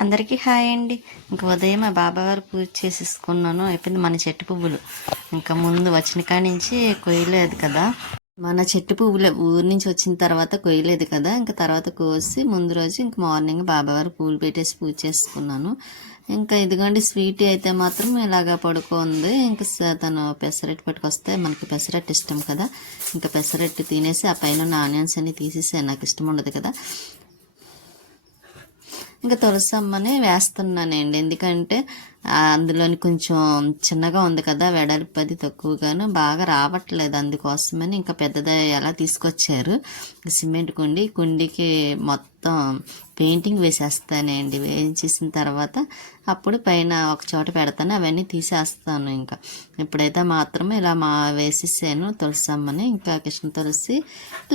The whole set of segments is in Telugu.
అందరికీ హాయ్ అండి. ఇంక ఉదయం మా బాబావారు పూజ చేసేసుకున్నాను. అయిపోయింది. మన చెట్టు పువ్వులు ఇంకా ముందు వచ్చిన కాడి నుంచి కొయ్యలేదు కదా, మన చెట్టు పువ్వులు ఊరి నుంచి వచ్చిన తర్వాత కొయ్యలేదు కదా, ఇంకా తర్వాత కోసి ముందు రోజు ఇంక మార్నింగ్ బాబావారు పూలు పెట్టేసి పూజ చేసుకున్నాను. ఇంకా ఇదిగోండి స్వీట్ అయితే మాత్రం ఇలాగా పడుకుంది. ఇంకా తను పెసరట్టు పట్టుకొస్తే మనకి పెసరట్టు ఇష్టం కదా, ఇంకా పెసరట్టు తినేసి ఆ పైన ఉన్న ఆనియన్స్ అన్ని తీసేసి నాకు ఇష్టం ఉండదు కదా, ఇంకా తులసమ్మని వేస్తున్నానండి. ఎందుకంటే అందులోని కొంచెం చిన్నగా ఉంది కదా, వెడల్పు అది తక్కువగాను బాగా రావట్లేదు. అందుకోసమని ఇంకా పెద్దది ఎలా తీసుకొచ్చారు సిమెంట్ కుండీకి మొత్తం పెయింటింగ్ వేసేస్తానండి. వేయించేసిన తర్వాత అప్పుడు పైన ఒక చోట పెడతాను, అవన్నీ తీసేస్తాను. ఇంకా ఇప్పుడైతే మాత్రం ఇలా వేసేసాను తులసమ్మని. ఇంకా కృష్ణ తులసి,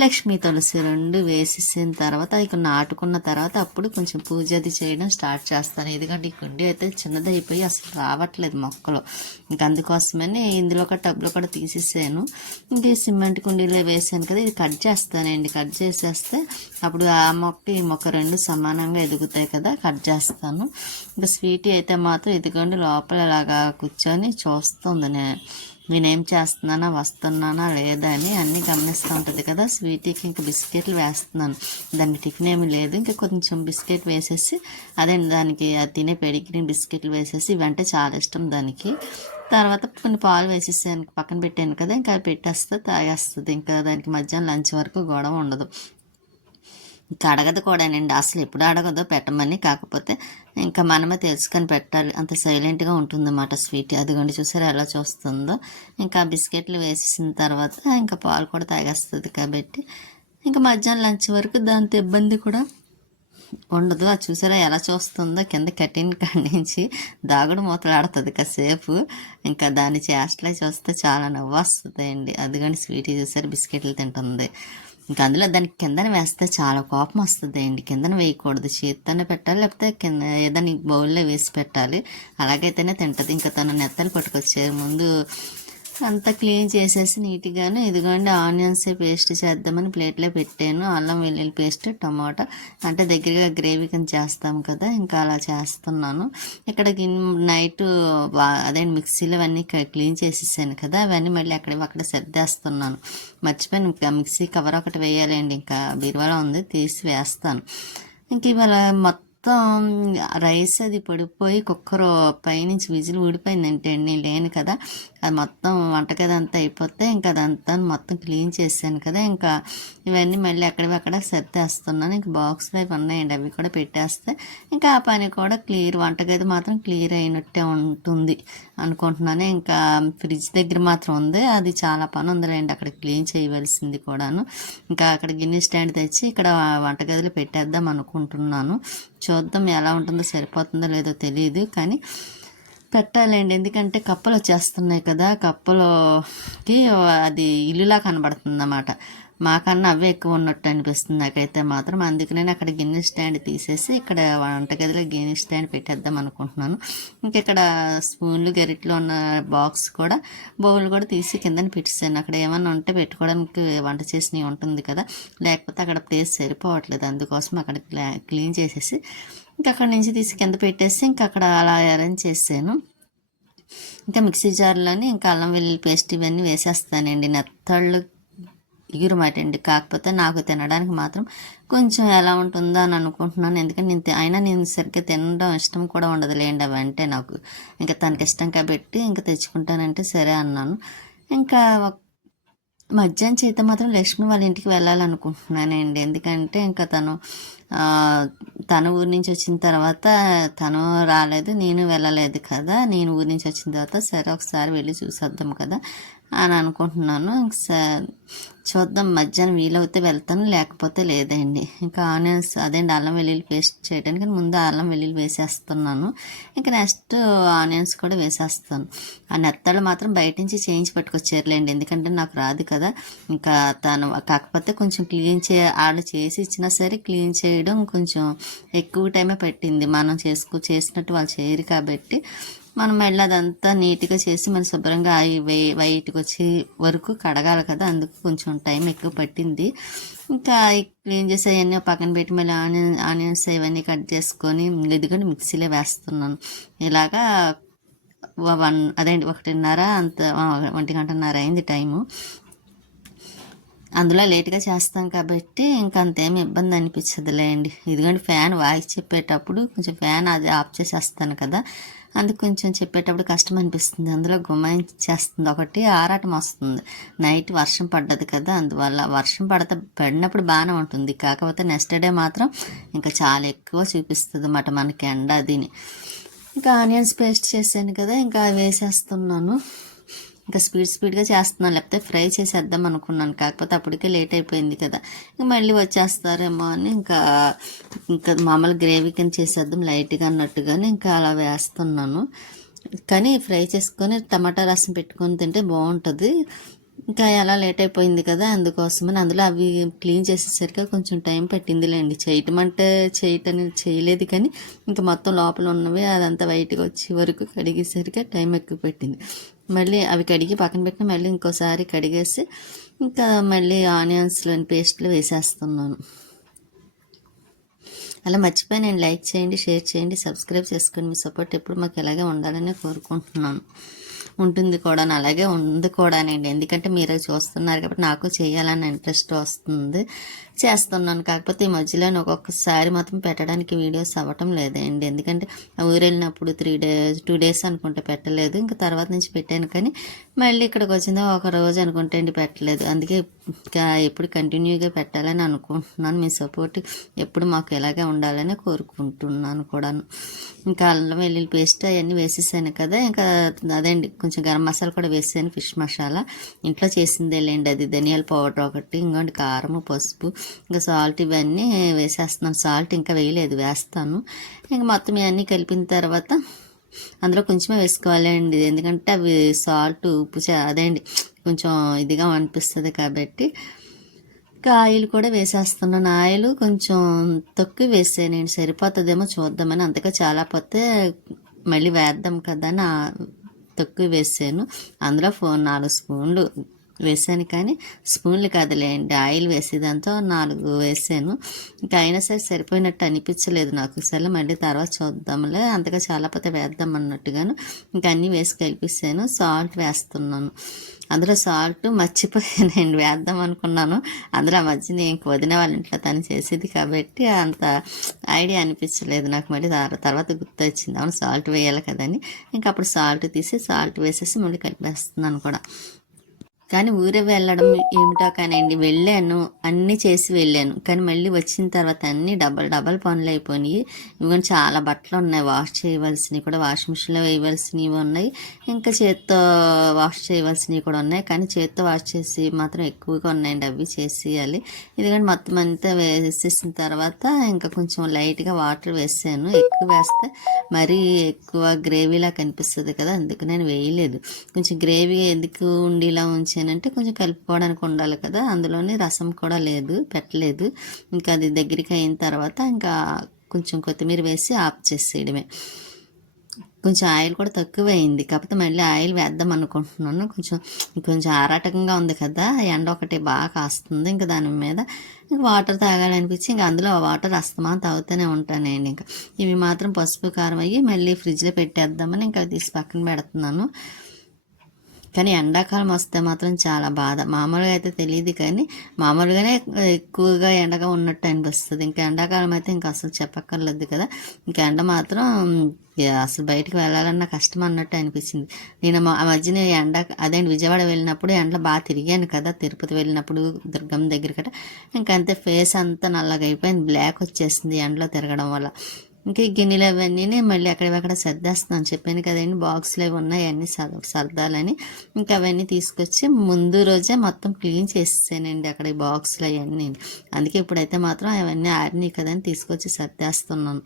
లక్ష్మీ తులసి రెండు వేసేసిన తర్వాత ఇక నాటుకున్న తర్వాత అప్పుడు కొంచెం పూజ అది చేయడం స్టార్ట్ చేస్తాను. ఎందుకంటే ఈ కుండీ అయితే చిన్నదైపోయి అసలు రావట్లేదు మొక్కలు. ఇంకా అందుకోసమని ఇందులో ఒక టబ్లో కూడా తీసేసాను. ఇంక సిమెంట్ కుండీలో వేసాను కదా, ఇది కట్ చేస్తానండి. కట్ చేసేస్తే అప్పుడు ఆ మొక్క ఈ మొక్క రెండు సమానంగా ఎదుగుతాయి కదా, కట్ చేస్తాను. ఇంకా స్వీటీ అయితే మాత్రం ఎదుగండి లోపల ఇలాగా కూర్చొని చూస్తుంది నేనేం చేస్తున్నానా, వస్తున్నానా లేదా అని అన్నీ గమనిస్తూ ఉంటుంది కదా. స్వీటీకి ఇంకా బిస్కెట్లు వేస్తున్నాను. దానికి టిఫిన్ ఏమీ లేదు, ఇంకా కొంచెం బిస్కెట్ వేసేసి అదే దానికి తినే పెడిగ్రీ బిస్కెట్లు వేసేసి ఇవంటే చాలా ఇష్టం దానికి. తర్వాత కొన్ని పాలు వేసేసాను, పక్కన పెట్టాను కదా, ఇంకా పెట్టేస్తే తాగేస్తుంది. ఇంకా దానికి మధ్యాహ్నం లంచ్ వరకు గొడవ ఉండదు. ఇంకా అడగదు కూడానండి, అసలు ఎప్పుడు అడగదో పెట్టమని. కాకపోతే ఇంకా మనమే తెలుసుకొని పెట్టాలి, అంత సైలెంట్గా ఉంటుందన్నమాట స్వీట్. అదిగోండి చూసారా ఎలా చూస్తుందో. ఇంకా బిస్కెట్లు వేసేసిన తర్వాత ఇంకా పాలు కూడా తాగేస్తుంది కాబట్టి ఇంకా మధ్యాహ్నం లంచ్ వరకు దాంతో ఇబ్బంది కూడా ఉండదు. అది చూసారా ఎలా చూస్తుందో, కింద కట్టిన కాడి నుంచి దాగుడు మూతలాడుతుంది కాసేపు. ఇంకా దాన్ని చేష్టలే చూస్తే చాలా నవ్వు వస్తుంది అండి. అదిగోండి స్వీట్ చూసారు బిస్కెట్లు తింటుంది. ఇంకా అందులో దానికి కిందన వేస్తే చాలా కోపం వస్తుంది అండి. కిందన వేయకూడదు, చేతితోనే పెట్టాలి, లేకపోతే కింద ఏదైనా బౌల్లో వేసి పెట్టాలి. అలాగైతేనే తింటుంది. ఇంకా తను నెత్తలు పట్టుకొచ్చారు ముందు అంతా క్లీన్ చేసేసి నీట్గాను. ఇదిగోండి ఆనియన్స్ పేస్ట్ చేద్దామని ప్లేట్లో పెట్టాను. అల్లం వెల్లుల్లి పేస్ట్, టమాటా అంటే దగ్గరగా గ్రేవీ కింద చేస్తాం కదా, ఇంకా అలా చేస్తున్నాను. ఇక్కడ నైట్ అదే మిక్సీలో అవన్నీ క్లీన్ చేసేసాను కదా, అవన్నీ మళ్ళీ అక్కడ సర్దేస్తున్నాను. మర్చిపోయాను, ఇంకా మిక్సీ కవర్ ఒకటి వేయాలండి, ఇంకా బీరువాలో ఉంది తీసి వేస్తాను. ఇంక ఇవాళ మొత్తం రైస్ అది పడిపోయి కుక్కర్ పైనుంచి విజిల్ ఊడిపోయిందంటే నేను లేను కదా, అది మొత్తం వంటగది అంతా అయిపోతే ఇంకా అదంతా మొత్తం క్లీన్ చేశాను కదా. ఇంకా ఇవన్నీ మళ్ళీ అక్కడ సర్దేస్తున్నాను. ఇంకా బాక్స్లో అవి ఉన్నాయండి, అవి కూడా పెట్టేస్తే ఇంకా ఆ పని కూడా క్లియర్, వంటగది మాత్రం క్లియర్ అయినట్టే ఉంటుంది అనుకుంటున్నాను. ఇంకా ఫ్రిడ్జ్ దగ్గర మాత్రం ఉంది, అది చాలా పని ఉందిలేండి అక్కడ క్లీన్ చేయవలసింది కూడాను. ఇంకా అక్కడ గిన్నె స్టాండ్ తెచ్చి ఇక్కడ వంటగదిలో పెట్టేద్దాం అనుకుంటున్నాను. చూద్దాం ఎలా ఉంటుందో, సరిపోతుందో లేదో తెలియదు కానీ పెట్టాలండి. ఎందుకంటే కప్పలు వచ్చేస్తున్నాయి కదా, కప్పలకి అది ఇల్లులా కనబడుతుంది అన్నమాట. మాకన్నా అవే ఎక్కువ ఉన్నట్టు అనిపిస్తుంది నాకైతే మాత్రం. అందుకనే అక్కడ గిన్నె స్టాండ్ తీసేసి ఇక్కడ వంటగదిలో గిన్నె స్టాండ్ పెట్టేద్దాం అనుకుంటున్నాను. ఇక్కడ స్పూన్లు గరిటలు ఉన్న బాక్స్ కూడా, బౌల్ కూడా తీసి కిందని పెట్టేసాను. అక్కడ ఏమన్నా ఉంటే పెట్టుకోవడానికి వంట చేసినవి ఉంటుంది కదా, లేకపోతే అక్కడ ప్లేస్ సరిపోవట్లేదు. అందుకోసం అక్కడ క్లీన్ చేసేసి ఇంకా అక్కడి నుంచి తీసి కింద పెట్టేసి ఇంకా అక్కడ అలా అరేంజ్ చేసాను. ఇంకా మిక్సీ జార్లోని ఇంకా అల్లం వెల్లుల్లి పేస్ట్ ఇవన్నీ వేసేస్తానండి. నెత్తళ్ళు ఎగురుమాట అండి, కాకపోతే నాకు తినడానికి మాత్రం కొంచెం ఎలా ఉంటుందో అని అనుకుంటున్నాను. ఎందుకంటే నేను సరిగ్గా తినడం ఇష్టం కూడా ఉండదు లేండి అవి అంటే నాకు. ఇంకా తనకి ఇష్టం కాబట్టి ఇంకా తెచ్చుకుంటానంటే సరే అన్నాను. ఇంకా మధ్యాహ్నం చేత మాత్రం లక్ష్మి వాళ్ళ ఇంటికి వెళ్ళాలనుకుంటున్నానండి. ఎందుకంటే ఇంకా తన ఊరి నుంచి వచ్చిన తర్వాత తను రాలేదు, నేను వెళ్ళలేదు కదా. నేను ఊరి నుంచి వచ్చిన తర్వాత సరే ఒకసారి వెళ్ళి చూసొద్దాం కదా అని అనుకుంటున్నాను. చూద్దాం, మధ్యాహ్నం వీలవుతే వెళ్తాను, లేకపోతే లేదండి. ఇంకా ఆనియన్స్ అదేంటి అల్లం వెల్లుల్లి పేస్ట్ చేయడానికి ముందు అల్లం వెల్లుల్లి వేసేస్తున్నాను. ఇంకా నెక్స్ట్ ఆనియన్స్ కూడా వేసేస్తాను. ఆ నెత్తళ్ళు మాత్రం బయట నుంచి చేయించి పట్టుకొచ్చారులేండి, ఎందుకంటే నాకు రాదు కదా. ఇంకా తను కాకపోతే కొంచెం క్లీన్ వాళ్ళు చేసి ఇచ్చినా సరే క్లీన్ చేయడం కొంచెం ఎక్కువ టైమే పట్టింది. మనం చేసినట్టు వాళ్ళు చేయరు కాబట్టి మనం మళ్ళీ అదంతా నీట్గా చేసి మన శుభ్రంగా వైట్కి వచ్చే వరకు కడగాలి కదా, అందుకు కొంచెం టైం ఎక్కువ పట్టింది. ఇంకా క్లీన్ చేసి అవన్నీ పక్కన పెట్టి మళ్ళీ ఆనియన్స్ ఇవన్నీ కట్ చేసుకొని ఎందుకంటే మిక్సీలో వేస్తున్నాను. ఇలాగా అదేంటి 1:30 అంత 1:30 అయింది టైము. అందులో లేట్గా చేస్తాం కాబట్టి ఇంకా అంతేమి ఇబ్బంది అనిపించదులేండి. ఇదిగోండి ఫ్యాన్ వాయిస్ చెప్పేటప్పుడు కొంచెం ఫ్యాన్ అది ఆఫ్ చేసేస్తాను కదా, అందుకు కొంచెం చెప్పేటప్పుడు కష్టం అనిపిస్తుంది. అందులో గుమాయించేస్తుంది, ఒకటి ఆరాటం వస్తుంది. నైట్ వర్షం పడ్డది కదా, అందువల్ల వర్షం పడినప్పుడు బాగానే ఉంటుంది, కాకపోతే నెక్స్ట్ డే మాత్రం ఇంకా చాలా ఎక్కువ చూపిస్తుంది అన్నమాట మనకి ఎండ అదిని. ఇంకా ఆనియన్స్ పేస్ట్ చేశాను కదా, ఇంకా వేసేస్తున్నాను. ఇంకా స్పీడ్గా చేస్తున్నాను, లేకపోతే ఫ్రై చేసేద్దాం అనుకున్నాను, కాకపోతే అప్పటికే లేట్ అయిపోయింది కదా, ఇంకా మళ్ళీ వచ్చేస్తారేమో అని ఇంకా మామూలు గ్రేవీ కింద చేసేద్దాం లైట్గా అన్నట్టుగానే ఇంకా అలా వేస్తున్నాను. కానీ ఫ్రై చేసుకొని టమాటా రసం పెట్టుకొని తింటే బాగుంటుంది. ఇంకా ఎలా లేట్ అయిపోయింది కదా, అందుకోసమని అందులో అవి క్లీన్ చేసేసరికి కొంచెం టైం పట్టిందిలేండి. చేయలేదు, కానీ ఇంకా మొత్తం లోపల ఉన్నవి అదంతా బయటకు వచ్చే వరకు కడిగేసరికి టైం ఎక్కువ పెట్టింది. మళ్ళీ అవి కడిగి పక్కన పెట్టిన మళ్ళీ ఇంకోసారి కడిగేసి ఇంకా మళ్ళీ ఆనియన్స్లోని పేస్ట్లు వేసేస్తున్నాను. అలా మర్చిపోయి నేను లైక్ చేయండి, షేర్ చేయండి, సబ్స్క్రైబ్ చేసుకోండి. మీ సపోర్ట్ ఎప్పుడు మాకు ఇలాగే ఉండాలని కోరుకుంటున్నాను. ఉంటుంది కూడా, అలాగే ఉంది కూడానండి. ఎందుకంటే మీరు చూస్తున్నారు కాబట్టి నాకు చేయాలని ఇంట్రెస్ట్ వస్తుంది, చేస్తున్నాను. కాకపోతే ఈ మధ్యలో ఒక్కొక్కసారి మాత్రం పెట్టడానికి వీడియోస్ అవ్వటం లేదండి. ఎందుకంటే ఊరు వెళ్ళినప్పుడు 2 days అనుకుంటే పెట్టలేదు, ఇంకా తర్వాత నుంచి పెట్టాను. కానీ మళ్ళీ ఇక్కడికి వచ్చిందో ఒక రోజు అనుకుంటే అండి పెట్టలేదు. అందుకే ఇంకా ఎప్పుడు కంటిన్యూగా పెట్టాలని అనుకుంటున్నాను. మీ సపోర్ట్ ఎప్పుడు మాకు ఇలాగే ఉండాలని కోరుకుంటున్నాను కూడాను. ఇంకా అల్లం వెల్లుల్లి పేస్ట్ అవన్నీ వేసేసాను కదా, ఇంకా అదేండి కొంచెం గరం మసాలా కూడా వేసాను, ఫిష్ మసాలా ఇంట్లో చేసిందేలేండి అది. ధనియాల పౌడర్ ఒకటి, ఇంకోటి కారము, పసుపు, ఇంకా సాల్ట్ ఇవన్నీ వేసేస్తున్నాను. సాల్ట్ ఇంకా వేయలేదు, వేస్తాను. ఇంకా మొత్తం ఇవన్నీ కలిపిన తర్వాత అందులో కొంచెమే వేసుకోవాలండి, ఎందుకంటే అవి సాల్ట్ ఉప్పు అదేండి కొంచెం ఇదిగా అనిపిస్తుంది కాబట్టి. ఇంకా ఆయిల్ కూడా వేసేస్తున్నాను. ఆయిల్ కొంచెం తక్కువ వేసానండి, సరిపోతుందేమో చూద్దామని. అంతగా చాలా పోతే మళ్ళీ వేద్దాం కదా అని తక్కువ వేసాను. అందులో 4 స్పూన్లు వేసాను, కానీ స్పూన్లు కదలేండి, ఆయిల్ వేసేదాంతో 4 వేసాను. ఇంకా అయినా సరే సరిపోయినట్టు అనిపించలేదు నాకు. సరే మళ్ళీ తర్వాత చూద్దాంలే, అంతగా చాలా పోతే వేద్దాం అన్నట్టుగాను ఇంకా అన్నీ వేసి కలిపిస్తాను. సాల్ట్ వేస్తున్నాను. అందులో సాల్ట్ మర్చిపోయానండి, వేద్దాం అనుకున్నాను. అందులో ఆ మధ్య నేను వదిన వాళ్ళ ఇంట్లో తను చేసేది కాబట్టి అంత ఐడియా అనిపించలేదు నాకు. మళ్ళీ తర్వాత గుర్తొచ్చింది, అవును సాల్ట్ వేయాలి కదని. ఇంకా అప్పుడు సాల్ట్ తీసి సాల్ట్ వేసేసి మళ్ళీ కలిపేస్తున్నాను కూడా. కానీ ఊరే వెళ్ళడం ఏమిటో కానండి, వెళ్ళాను అన్నీ చేసి వెళ్ళాను, కానీ మళ్ళీ వచ్చిన తర్వాత అన్నీ డబల్ పనులు అయిపోయినాయి. ఇవన్నీ చాలా బట్టలు ఉన్నాయి వాష్ చేయవలసినవి కూడా, వాషింగ్ మిషన్లో వేయవలసినవి ఉన్నాయి, ఇంకా చేత్తో వాష్ చేయవలసినవి కూడా ఉన్నాయి. కానీ చేత్తో వాష్ చేసి మాత్రం ఎక్కువగా ఉన్నాయండి, అవి చేసేయాలి. ఎందుకంటే మొత్తం అంతా వేసేసిన తర్వాత ఇంకా కొంచెం లైట్గా వాటర్ వేసాను. ఎక్కువ వేస్తే మరీ ఎక్కువ గ్రేవీలా కనిపిస్తుంది కదా, అందుకు నేను వేయలేదు. కొంచెం గ్రేవీ ఎందుకు ఉండేలా ఉంచానంటే కొంచెం కలుపుకోవడానికి ఉండాలి కదా, అందులోని రసం కూడా పెట్టలేదు. ఇంకా అది దగ్గరికి అయిన తర్వాత ఇంకా కొంచెం కొత్తిమీర వేసి ఆఫ్ చేసేయడమే. కొంచెం ఆయిల్ కూడా తక్కువ అయింది, కాకపోతే మళ్ళీ ఆయిల్ వేద్దాం అనుకుంటున్నాను. కొంచెం ఆరాటకంగా ఉంది కదా, ఎండ ఒకటి బాగా కాస్తుంది. ఇంకా దాని మీద వాటర్ తాగాలనిపించి ఇంకా అందులో వాటర్ అస్తమానం తాగుతూనే ఉంటానండి. ఇంకా ఇవి మాత్రం పసుపు కారం అయ్యి మళ్ళీ ఫ్రిడ్జ్లో పెట్టేద్దామని ఇంకా తీసి పక్కన పెడుతున్నాను. కానీ ఎండాకాలం వస్తే మాత్రం చాలా బాధ. మామూలుగా అయితే తెలియదు, కానీ మామూలుగానే ఎక్కువగా ఎండగా ఉన్నట్టు అనిపిస్తుంది. ఇంకా ఎండాకాలం అయితే ఇంకా అసలు చెప్పక్కర్లేదు కదా. ఇంకా ఎండ మాత్రం అసలు బయటికి వెళ్ళాలన్నా కష్టం అన్నట్టు అనిపించింది. నేను ఆ మధ్యన విజయవాడ వెళ్ళినప్పుడు ఎండలో బాగా తిరిగాను కదా, తిరుపతి వెళ్ళినప్పుడు దుర్గమ్మ దగ్గర కదా, ఇంకంతే ఫేస్ అంతా నల్లగా అయిపోయింది, బ్లాక్ వచ్చేసింది ఎండలో తిరగడం వల్ల. ఇంకా ఈ గిన్నెలు అవన్నీ మళ్ళీ అక్కడక్కడ సర్దేస్తున్నాను, చెప్పాను కదండి బాక్స్లు అవి ఉన్నాయి అన్నీ సర్దాలని. ఇంకా అవన్నీ తీసుకొచ్చి ముందు రోజే మొత్తం క్లీన్ చేసేసానండి అక్కడ ఈ బాక్స్లు అవన్నీ. అందుకే ఇప్పుడైతే మాత్రం అవన్నీ ఆరినాయి కదని తీసుకొచ్చి సర్దేస్తున్నాను.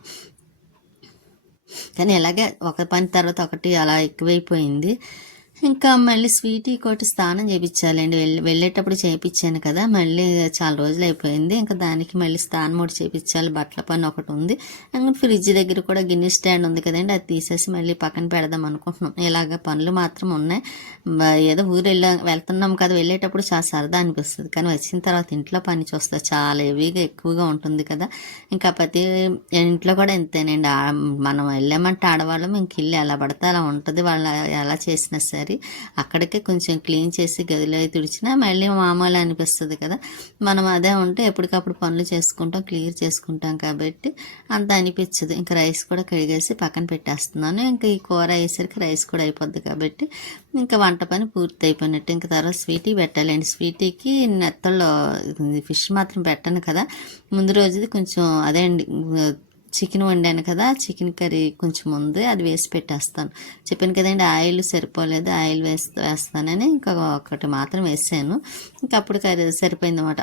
కానీ ఇలాగే ఒక పని తర్వాత ఒకటి అలా ఎక్కువైపోయింది. ఇంకా మళ్ళీ స్వీటీ కోటి స్నానం చేయించాలండి. వెళ్ళేటప్పుడు చేయించాను కదా, మళ్ళీ చాలా రోజులు అయిపోయింది. ఇంకా దానికి మళ్ళీ స్నానం ఒకటి చేయించాలి. బట్టల పని ఒకటి ఉంది. ఇంకా ఫ్రిడ్జ్ దగ్గర కూడా గిన్నె స్టాండ్ ఉంది కదండి, అది తీసేసి మళ్ళీ పక్కన పెడదాం అనుకుంటున్నాం. ఇలాగ పనులు మాత్రం ఉన్నాయి. ఏదో ఊరు వెళ్తున్నాం కదా, వెళ్ళేటప్పుడు చాలా సరదా అనిపిస్తుంది. కానీ వచ్చిన తర్వాత ఇంట్లో పని చూస్తే చాలా హెవీగా ఎక్కువగా ఉంటుంది కదా. ఇంకా ప్రతి ఇంట్లో కూడా ఇంతేనండి. మనం వెళ్ళామంటే ఆడవాళ్ళం ఇంక ఇల్లు ఎలా పడితే అలా ఉంటుంది. వాళ్ళు ఎలా చేసినా సరే అక్కడికే కొంచెం క్లీన్ చేసి గదిలో తుడిచినా మళ్ళీ మామూలు అనిపిస్తుంది కదా. మనం అదే ఉంటే ఎప్పటికప్పుడు పనులు చేసుకుంటాం, క్లియర్ చేసుకుంటాం కాబట్టి అంత అనిపించదు. ఇంకా రైస్ కూడా కడిగేసి పక్కన పెట్టేస్తున్నాను. ఇంకా ఈ కూర అయ్యేసరికి రైస్ కూడా అయిపోద్ది కాబట్టి ఇంకా వంట పని పూర్తి అయిపోయినట్టు. ఇంకా తర్వాత స్వీటీ పెట్టాలండి. స్వీటీకి నెత్తల్లో ఫిష్ మాత్రం పెట్టను కదా. ముందు రోజుది కొంచెం అదే అండి, చికెన్ వండాను కదా, చికెన్ కర్రీ కొంచెం ఉంది, అది వేసి పెట్టేస్తాను. చెప్పాను కదండి ఆయిల్ సరిపోలేదు, ఆయిల్ వేస్తానని ఇంకా ఒకటి మాత్రం వేసాను. ఇంకా అప్పుడు కర్రీ సరిపోయిందన్నమాట.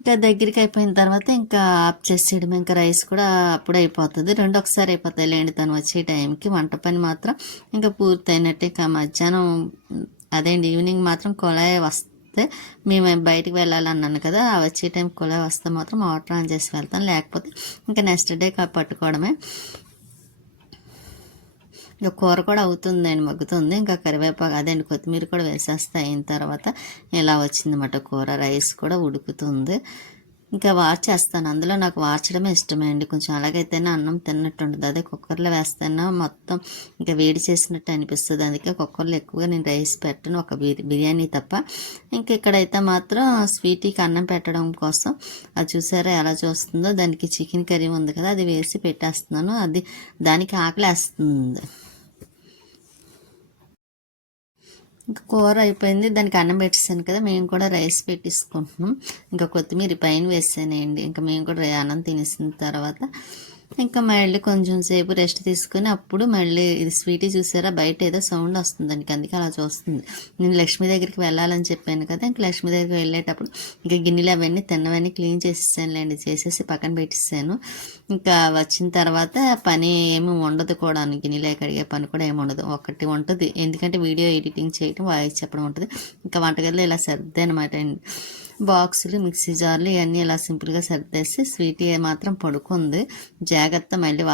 ఇంకా దగ్గరికి అయిపోయిన తర్వాత ఇంకా ఆఫ్ చేసేయడం. ఇంకా రైస్ కూడా అప్పుడు అయిపోతుంది, రెండు ఒకసారి అయిపోతాయి లేండి తను వచ్చే టైంకి. వంట పని మాత్రం ఇంకా పూర్తయినట్టే. ఇంకా మధ్యాహ్నం అదేండి ఈవినింగ్ మాత్రం కొలాయి వస్తే మేము బయటికి వెళ్ళాలన్నాను కదా, వచ్చే టైం కొలాయి వస్తే మాత్రం వాటర్ ఆన్ చేసి వెళ్తాను, లేకపోతే ఇంకా నెక్స్ట్ డే పట్టుకోవడమే. ఇంకా కూర కూడా అవుతుందండి, మగ్గుతుంది. ఇంకా కరివేపాకు అదేండి కొత్తిమీర కూడా వేసేస్తే అయిన తర్వాత ఇలా వచ్చిందన్నమాట కూర. రైస్ కూడా ఉడుకుతుంది. ఇంకా వార్చేస్తాను. అందులో నాకు వార్చడమే ఇష్టమే అండి. కొంచెం అలాగైతేనే అన్నం తిన్నట్టు ఉంటుంది. అదే కుక్కర్లో వేస్తేనే మొత్తం ఇంకా వేడి చేసినట్టు అనిపిస్తుంది. అందుకే కుక్కర్లో ఎక్కువగా నేను రైస్ పెట్టను, ఒక బిర్యానీ తప్ప. ఇంక ఇక్కడైతే మాత్రం స్వీటీకి అన్నం పెట్టడం కోసం అది చూసారా ఎలా చూస్తుందో. దానికి చికెన్ కర్రీ ఉంది కదా, అది వేసి పెట్టేస్తున్నాను. అది దానికి ఆకలేస్తుంది. ఇంకా కూర అయిపోయింది, దానికి అన్నం పెట్టేసాను కదా, మేము కూడా రైస్ పెట్టేసుకుంటున్నాం. ఇంకా కొత్తిమీర పైన వేసానండి. ఇంకా మేము కూడా అన్నం తినేసిన తర్వాత ఇంకా మళ్ళీ కొంచెం సేపు రెస్ట్ తీసుకుని అప్పుడు మళ్ళీ ఇది స్వీటీ చూసారా బయట ఏదో సౌండ్ వస్తుంది దానికి, అందుకే అలా చూస్తుంది. నేను లక్ష్మి దగ్గరికి వెళ్ళాలని చెప్పాను కదా, ఇంకా లక్ష్మి దగ్గరికి వెళ్ళేటప్పుడు ఇంకా గిన్నెలు అవన్నీ తిన్నవన్నీ క్లీన్ చేసేసానులేండి, చేసేసి పక్కన పెట్టేసాను. ఇంకా వచ్చిన తర్వాత పని ఏమి ఉండదు కూడా, గిన్నెలే కడిగే పని కూడా ఏమి ఉండదు, ఒకటి ఉంటుంది. ఎందుకంటే వీడియో ఎడిటింగ్ చేయడం, వాయిస్ చెప్పడం ఉంటుంది. ఇంకా వంటగదిలో ఇలా సర్దే అనమాట అండి. బాక్సులు, మిక్సీ జార్లు ఇవన్నీ ఇలా సింపుల్గా సర్దేసి స్వీటీ మాత్రం పడుకుంది. జాగ్రత్త మళ్ళీ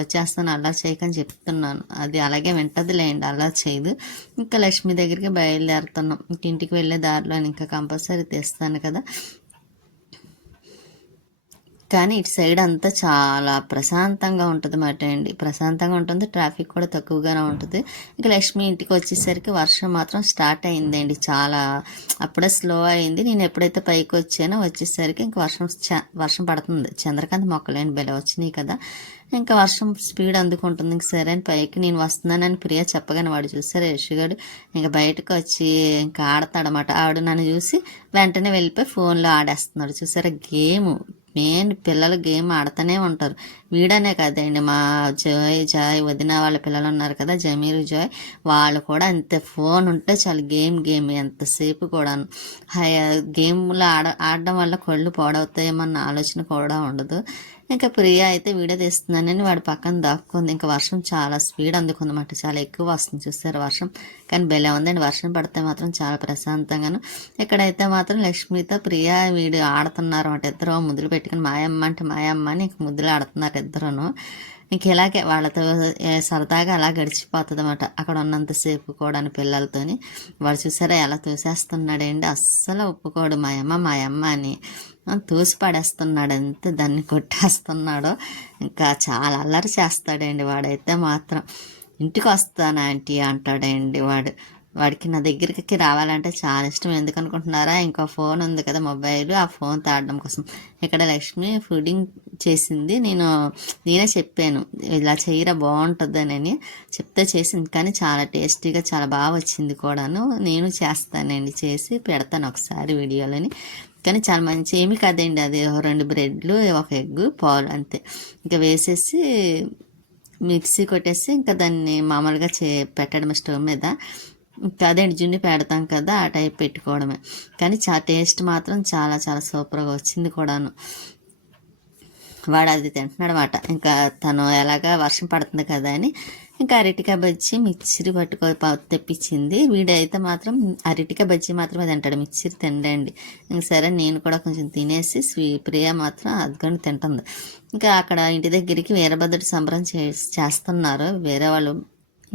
వచ్చేస్తాను అలా చేయకని చెప్తున్నాను. అది అలాగే వింటదిలేండి, అలా చేయదు. ఇంకా లక్ష్మి దగ్గరికి బయలుదేరుతున్నాం. ఇంక ఇంటికి వెళ్ళే దారిలో ఇంకా కంపల్సరీ తెస్తాను కదా. కానీ ఇటు సైడ్ అంతా చాలా ప్రశాంతంగా ఉంటుంది అన్నమాట అండి. ప్రశాంతంగా ఉంటుంది, ట్రాఫిక్ కూడా తక్కువగానే ఉంటుంది. ఇక లక్ష్మి ఇంటికి వచ్చేసరికి వర్షం మాత్రం స్టార్ట్ అయిందండి. చాలా అప్పుడే స్లో అయింది. నేను ఎప్పుడైతే పైకి వచ్చానో వచ్చేసరికి ఇంక వర్షం పడుతుంది. చంద్రకాంత్ మొక్కలేండి బెల వచ్చినాయి కదా, ఇంకా వర్షం స్పీడ్ అందుకుంటుంది. ఇంక సరే అని పైకి నేను వస్తున్నానని ప్రియ చెప్పగానే వాడు చూసారు యశుగాడు ఇంకా బయటకు వచ్చి ఇంకా ఆడతాడనమాట. ఆవిడ నన్ను చూసి వెంటనే వెళ్ళిపోయి ఫోన్లో ఆడేస్తున్నాడు. చూసారా గేమ్, మెయిన్ పిల్లలు గేమ్ ఆడుతూనే ఉంటారు. వీడనే కదండి, మా జాయ్ వదిన వాళ్ళ పిల్లలు ఉన్నారు కదా, జమీరు జాయ్, వాళ్ళు కూడా అంతే. ఫోన్ ఉంటే చాలు గేమ్ ఎంతసేపు కూడాను. గేమ్లు ఆడడం వల్ల కళ్ళు పాడవుతాయేమన్న ఆలోచన కూడా ఉండదు. ఇంకా ప్రియ అయితే వీడియో తీస్తున్నానని వాడి పక్కన దాక్కుంది. ఇంకా వర్షం చాలా స్పీడ్ అందుకుందన్నమాట, చాలా ఎక్కువ వస్తుంది చూస్తారు వర్షం. కానీ బెలే ఉందండి, వర్షం పడితే మాత్రం చాలా ప్రశాంతంగాను. ఇక్కడైతే మాత్రం లక్ష్మితో ప్రియ వీడు ఆడుతున్నారు అన్నమాట. ఇద్దరు ముద్దులు పెట్టుకుని మాయమ్మ అంటే మాయమ్మ అని ఇంక ముద్దులు ఆడుతున్నారు ఇద్దరును. ఇంక ఇలాగే వాళ్ళతో సరదాగా అలా గడిచిపోతుంది అన్నమాట అక్కడ ఉన్నంతసేపు కూడా పిల్లలతోని. వాడు చూసారా ఎలా తోసేస్తున్నాడండి, అస్సలు ఒప్పుకోడు మాయమ్మ అని, తోసి పడేస్తున్నాడు అంతే, దాన్ని కొట్టేస్తున్నాడు. ఇంకా చాలా అల్లరి చేస్తాడండి వాడైతే మాత్రం. ఇంటికి వస్తాను ఆంటీ అంటాడండి వాడికి నా దగ్గరికి రావాలంటే చాలా ఇష్టం. ఎందుకు అనుకుంటున్నారా, ఇంకో ఫోన్ ఉంది కదా మొబైల్, ఆ ఫోన్ తాడడం కోసం. ఇక్కడ లక్ష్మి ఫుడింగ్ చేసింది, నేనే చెప్పాను ఇలా చేయరా బాగుంటుందని చెప్తే చేసింది. కానీ చాలా టేస్టీగా చాలా బాగా వచ్చింది కూడాను. నేను చేస్తానండి, చేసి పెడతాను ఒకసారి వీడియోలని. కానీ చాలా మంచి ఏమి కాదండి, అది 2 బ్రెడ్లు, 1 ఎగ్, పాలు అంతే. ఇంకా వేసేసి మిక్సీ కొట్టేసి ఇంకా దాన్ని మామూలుగా పెట్టడం స్టవ్ మీద. ఇంకా అదేంటి జున్ను పెడతాం కదా, ఆ టైప్ పెట్టుకోవడమే. కానీ టేస్ట్ మాత్రం చాలా చాలా సూపర్గా వచ్చింది కూడాను. వాడు అది తింటున్నాడనమాట. ఇంకా తను ఎలాగా వర్షం పడుతుంది కదా అని ఇంకా అరటికాయ బజ్జీ మిక్చర్ తెప్పించింది. వీడైతే మాత్రం అరటికాయ బజ్జీ మాత్రమే తింటాడు, మిక్చర్ తినడండి. ఇంక సరే నేను కూడా కొంచెం తినేసి ప్రియ మాత్రం అదికొని తింటుంది. ఇంకా అక్కడ ఇంటి దగ్గరికి వీరభద్రుడి సంబరం చేస్తున్నారు వేరే వాళ్ళు.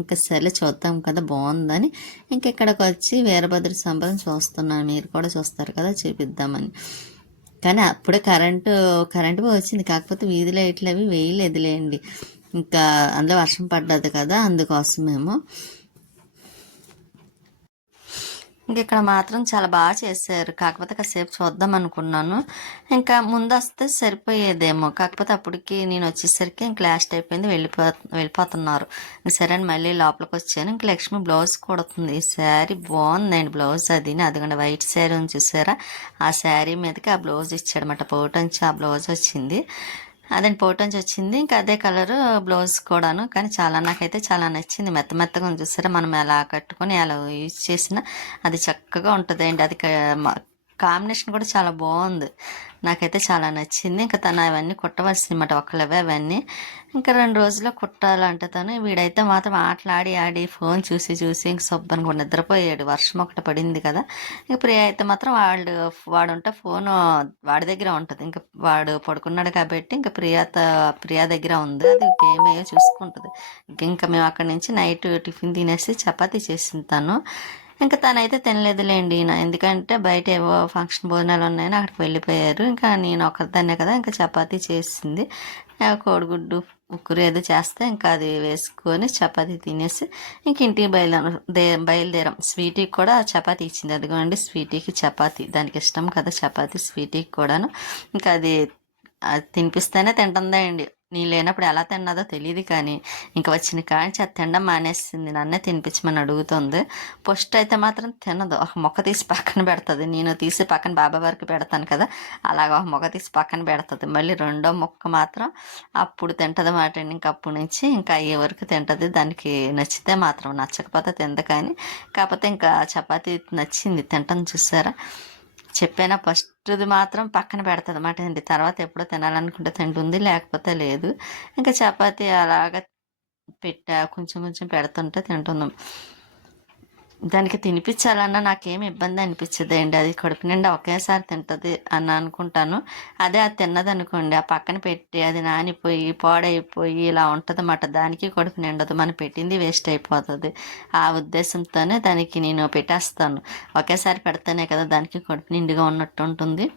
ఇంకా సరే చూద్దాం కదా బాగుందని ఇంక ఇక్కడికి వచ్చి వీరభద్రుడి సంబరం చూస్తున్నాను. మీరు కూడా చూస్తారు కదా, చూపిద్దామని. కానీ అప్పుడే కరెంటు వచ్చింది, కాకపోతే వీధి లైట్లు అవి వేయలేదులేండి. ఇంకా అందులో వర్షం పడ్డది కదా, అందుకోసమేమో. ఇంక ఇక్కడ మాత్రం చాలా బాగా చేశారు, కాకపోతే కాసేపు చూద్దాం అనుకున్నాను. ఇంకా ముందు వస్తే సరిపోయేదేమో, కాకపోతే అప్పటికి నేను వచ్చేసరికి ఇంక లాస్ట్ అయిపోయింది, వెళ్ళిపోతున్నారు. సరే అని మళ్ళీ లోపలికి వచ్చాను. ఇంక లక్ష్మి బ్లౌజ్ కుడుతుంది. ఈ శారీ బాగుందండి బ్లౌజ్, అదిగోండి వైట్ శారీ ఉంది చూసారా, ఆ శారీ మీదకి ఆ బ్లౌజ్ ఇచ్చాడనమాట. పోటంచి ఆ బ్లౌజ్ వచ్చింది, అదండి పోటంచి వచ్చింది. ఇంకా అదే కలర్ బ్లౌజ్ కూడాను. కానీ నాకైతే చాలా నచ్చింది, మెత్తగా ఉంది చూసారా. మనం ఎలా కట్టుకొని ఎలా యూజ్ చేసినా అది చక్కగా ఉంటుందండి. అది కాంబినేషన్ కూడా చాలా బాగుంది, నాకైతే చాలా నచ్చింది. ఇంకా తను అవన్నీ కుట్టవలసినమాట, ఒక్కలవే అవన్నీ. ఇంకా 2 రోజుల్లో కుట్టాలంటే తను. వీడైతే మాత్రం ఆడి ఫోన్ చూసి ఇంక శుభ్రంగా నిద్రపోయాడు. వర్షం ఒకటి పడింది కదా. ఇంక ప్రియ అయితే మాత్రం వాడుంటే ఫోన్ వాడి దగ్గర ఉంటుంది. ఇంకా వాడు పడుకున్నాడు కాబట్టి ఇంకా ప్రియా దగ్గర ఉంది, అది గేమ్ అయ్యో చూసుకుంటుంది. ఇంకా మేము అక్కడి నుంచి నైట్ టిఫిన్ తినేసి చపాతీ చేసింది తను. ఇంకా తనైతే తినలేదులేండి, ఎందుకంటే బయట ఏవో ఫంక్షన్ భోజనాలు ఉన్నాయని అక్కడికి వెళ్ళిపోయారు. ఇంకా నేను ఒకదాన్నే కదా, ఇంకా చపాతీ చేసింది. కోడిగుడ్డు ఉక్కురు ఏదో చేస్తే ఇంకా అది వేసుకొని చపాతీ తినేసి ఇంక ఇంటికి బయలుదేరాం. స్వీటీకి కూడా చపాతీ ఇచ్చింది, అదిగోండి స్వీటీకి చపాతీ, దానికి ఇష్టం కదా చపాతీ స్వీటీకి కూడాను. ఇంకా అది తినిపిస్తేనే తింటుందా అండి. నేను లేనప్పుడు ఎలా తిన్నదో తెలియదు, కానీ ఇంకా వచ్చిన కాంచి అది తినడం మానేసింది. నన్నే తినిపించమని అడుగుతుంది. ఫస్ట్ అయితే మాత్రం తినదు, ఒక మొక్క తీసి పక్కన పెడుతుంది. నేను తీసి పక్కన బాబా వారికి పెడతాను కదా, అలాగ ఒక మొక్క తీసి పక్కన పెడుతుంది. మళ్ళీ రెండో మొక్క మాత్రం అప్పుడు తింటుంది మాట. ఇంకా అప్పటి నుంచి ఇంకా అయ్యే వరకు తింటుంది. దానికి నచ్చితే మాత్రం, నచ్చకపోతే తింది. కానీ కాకపోతే ఇంకా చపాతీ నచ్చింది, తింటాను చూసారా. చెప్పానా, ఫస్ట్ది మాత్రం పక్కన పెడతాది అన్నమాట అండి. తర్వాత ఎప్పుడో తినాలనుకుంటే తింటుంది, లేకపోతే లేదు. ఇంకా చపాతీ అలాగ కొంచెం పెడుతుంటే తింటున్నాం. దానికి తినిపించాలన్నా నాకేమి ఇబ్బంది అనిపించదండి, అది కడుపు నిండా ఒకేసారి తింటుంది అని అనుకుంటాను. అదే అది తిన్నదనుకోండి, ఆ పక్కన పెట్టి అది నానిపోయి పాడైపోయి ఇలా ఉంటుంది అన్నమాట. దానికి కడుపు నిండదు, మనం పెట్టింది వేస్ట్ అయిపోతుంది. ఆ ఉద్దేశంతోనే దానికి నేను పెట్టేస్తాను. ఒకేసారి పెడితేనే కదా దానికి కడుపు నిండుగా ఉన్నట్టు ఉంటుంది.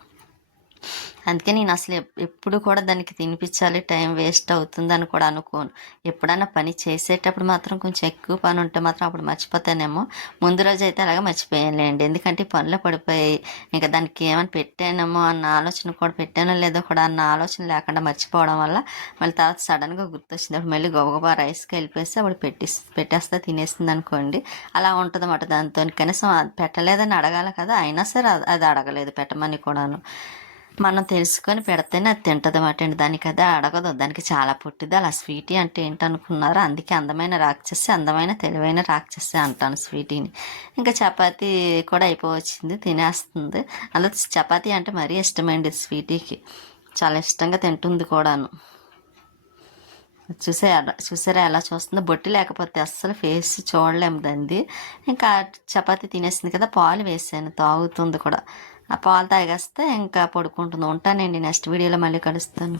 అందుకే నేను అసలు ఎప్పుడు కూడా దానికి తినిపించాలి, టైం వేస్ట్ అవుతుందని కూడా అనుకోను. ఎప్పుడైనా పని చేసేటప్పుడు మాత్రం కొంచెం ఎక్కువ పని ఉంటే మాత్రం అప్పుడు మర్చిపోతానేమో. ముందు రోజు అయితే అలాగే మర్చిపోయానులేండి, ఎందుకంటే పనులు పడిపోయాయి. ఇంకా దానికి ఏమైనా పెట్టానేమో అన్న ఆలోచన కూడా, పెట్టానో లేదో కూడా అన్న ఆలోచన లేకుండా మర్చిపోవడం వల్ల మళ్ళీ తర్వాత సడన్గా గుర్తొచ్చింది. అప్పుడు మళ్ళీ గబగబా రైస్కి వెళ్ళిపోసి అప్పుడు పెట్టేస్తే తినేసింది అనుకోండి. అలా ఉంటుంది అన్నమాట. దాంతో కనీసం పెట్టలేదని అడగాలి కదా, అయినా సరే అది అడగలేదు పెట్టమని కూడాను. మనం తెలుసుకొని పెడితేనే అది తింటుంది అన్నమాట అండి. దానికి అదే అడగదు, దానికి చాలా పుట్టిది. అలా స్వీటీ అంటే ఏంటనుకున్నారో, అందుకే అందమైన రాక్షసి, అందమైన తెలివైన రాక్షసి అంటాను స్వీటీని. ఇంకా చపాతీ కూడా అయిపోవచ్చింది, తినేస్తుంది. అందులో చపాతీ అంటే మరీ ఇష్టమండి స్వీటీకి, చాలా ఇష్టంగా తింటుంది కూడాను. చూసారా ఎలా చూస్తుందో, బొట్టి లేకపోతే అస్సలు ఫేస్ చూడలేము దాన్ని. ఇంకా చపాతీ తినేసింది కదా, పాలు వేసాను, తాగుతుంది కూడా. ఆ పాలు తాగేస్తే ఇంకా పడుకుంటుంది. ఉంటానండి, నెక్స్ట్ వీడియోలో మళ్ళీ కలుస్తాను.